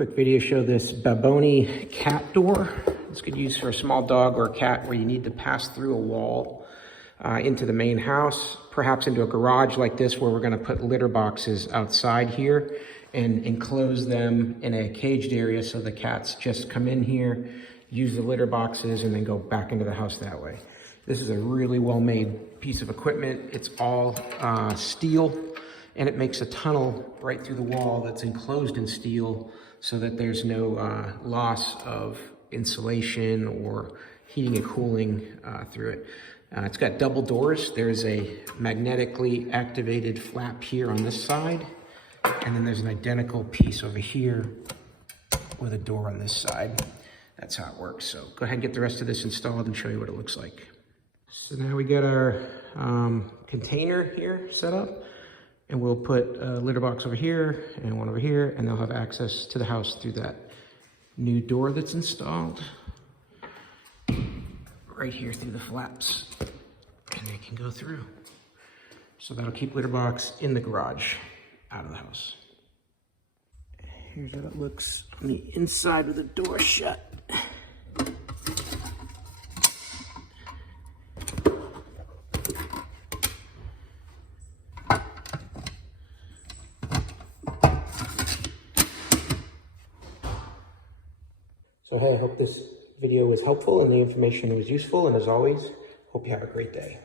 Quick video show this Baboni cat door. This could use for a small dog or a cat where you need to pass through a wall into the main house, perhaps into a garage like this where we're going to put litter boxes outside here and enclose them in a caged area so the cats just come in here, use the litter boxes, and then go back into the house that way. This is a really well-made piece of equipment. It's all steel, and it makes a tunnel right through the wall that's enclosed in steel so that there's no loss of insulation or heating and cooling through it. It's got double doors. There's a magnetically activated flap here on this side, and then there's an identical piece over here with a door on this side. That's how it works. So go ahead and get the rest of this installed and show you what it looks like. So now we got our container here set up, and we'll put a litter box over here and one over here, and they'll have access to the house through that new door that's installed right here through the flaps, and they can go through. So that'll keep litter box in the garage, out of the house. Here's how it looks on the inside with the door shut. So hey, I hope this video was helpful and the information was useful, and as always, hope you have a great day.